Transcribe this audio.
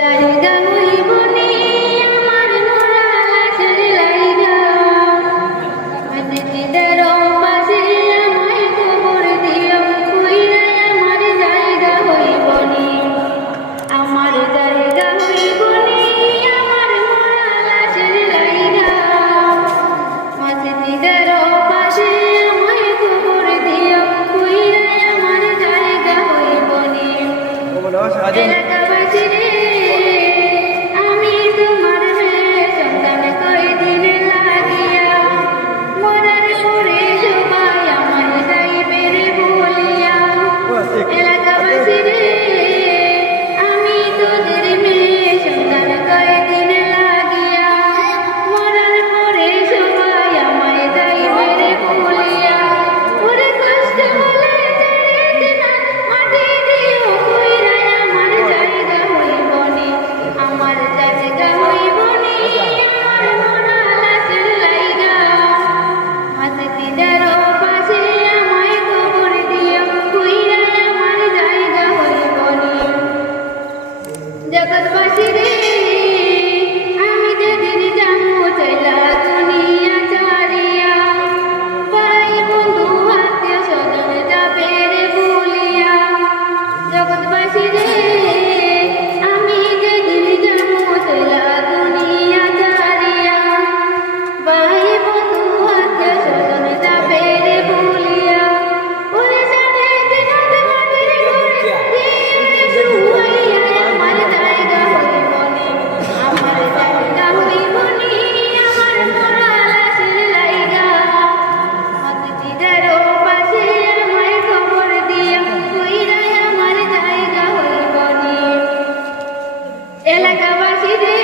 জায়গা হইব নি আমার মোরা লাশের লাইগা, মসজিদের পাশে আমায় কবর দিও, কইরা আমার জায়গা হইব নি, আমার জায়গা হইব নি আমার মোরা লাশের লাইগা, মসজিদের পাশে আমায় কবর দিও, কইরা আমার জায়গা হইব নি। এলাকাবাসী রে, আমি তোমার মেয়ে সন্তান কয়দিন লাগিয়া, মরার পরে সবাই আমায় যাইবে রে বলিয়া। এলাকাবাসী রে, আমি তোদের মেয়ে সন্তান কয়দিন লাগিয়া, মরার পরে সবাই আমায় যাইবে রে বলিয়া। ওরে কষ্ট হলে ছেড়ে না মাটি দিও, কইরা আমার জায়গা হইব নি, আমার জায়গা হইব নি আমার মোরা লাশের লাইগা, মসজিদের পাশে আমায় কবর দিও, কইরা আমার জায়গা হইব নি। জগৎবাসী রে, আমি যেদিন যাবো চইলা দুনিয়া ছাড়িয়া, ভাই বন্ধু আত্মীয় স্বজন যাবে রে ভুলিয়া। জগৎবাসী রে, আমি যেদিন যাবো চইলা দুনিয়া ছাড়িয়া, ভাই বন্ধু আত্মীয় স্বজন যাবে রে ভুলিয়া। ওরে সাথে দিন মাটির ঘরে দিয়ে শুয়াইয়া আমার জায়গা হইব নি, আমার জায়গা হইব নি আমার মোরা লাশের লাইগা, মসজিদের পাশে আমায় কবর দিও, কইরা আমার জায়গা হইব নি। এলাকাবাসী রে,